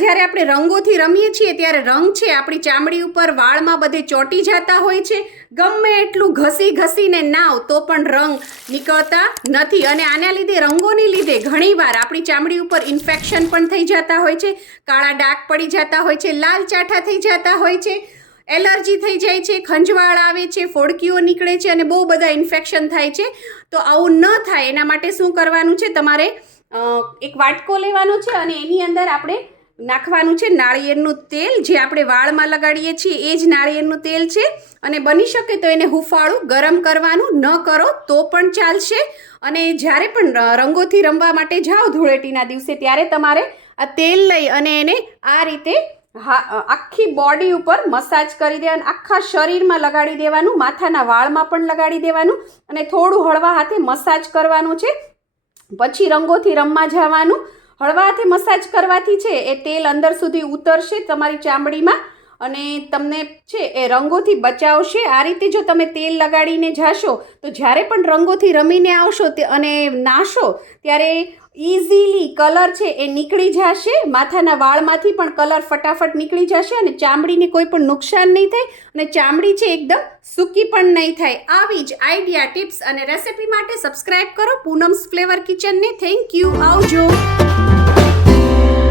જ્યારે આપણે રંગોથી રમીએ છીએ ત્યારે રંગ છે આપણી ચામડી ઉપર, વાળમાં બધે ચોંટી જતા હોય છે. ગમે એટલું ઘસી ઘસીને નાવ તો પણ રંગ નીકળતા નથી. અને આના લીધે, રંગોની લીધે ઘણીવાર આપણી ચામડી ઉપર ઇન્ફેક્શન પણ થઈ જતા હોય છે. કાળા ડાઘ પડી જતા હોય છે, લાલ ચાઠા થઈ જતા હોય છે, એલર્જી થઈ જાય છે, ખંજવાળ આવે છે, ફોડકીઓ નીકળે છે અને બહુ બધા ઇન્ફેક્શન થાય છે. તો આવું ન થાય. એના માટે શું કરવાનું છે? તમારે એક વાટકો લેવાનો છે અને એની અંદર આપણે નાખવાનું છે નાળિયેરનું તેલ જે આપણે વાળમાં લગાડીએ છીએ, એ જ નાળિયેરનું તેલ છે. અને બની શકે તો એને હુફાળું ગરમ કરવાનું, ન કરો તો પણ ચાલશે. અને જ્યારે પણ રંગોથી રમવા માટે જાઓ ધૂળેટીના દિવસે, ત્યારે તમારે આ તેલ લઈ અને એને આ રીતે આખી બોડી ઉપર મસાજ કરી દેવાનું, આખા શરીરમાં લગાડી દેવાનું, માથાના વાળમાં પણ લગાડી દેવાનું અને થોડું હળવા હાથે મસાજ કરવાનું છે. પછી રંગોથી રમવા જવાનું હળવા હાથે મસાજ કરવાથી છે એ તેલ અંદર સુધી ઉતરશે તમારી ચામડીમાં અને તમને છે એ રંગોથી બચાવશે. આ રીતે જો તમે તેલ લગાડીને જાશો, તો જ્યારે પણ રંગોથી રમીને આવશો અને નાશો, ત્યારે ઇઝીલી કલર છે એ નીકળી જશે. માથાના વાળમાંથી પણ કલર ફટાફટ નીકળી જશે અને ચામડીને કોઈ પણ નુકસાન નહીં થાય અને ચામડી છે એકદમ સૂકી પણ નહીં થાય. આવી જ આઈડિયા, ટિપ્સ અને રેસિપી માટે સબસ્ક્રાઇબ કરો પૂનમ્સ ફ્લેવર કિચનને. Thank you. આવજો.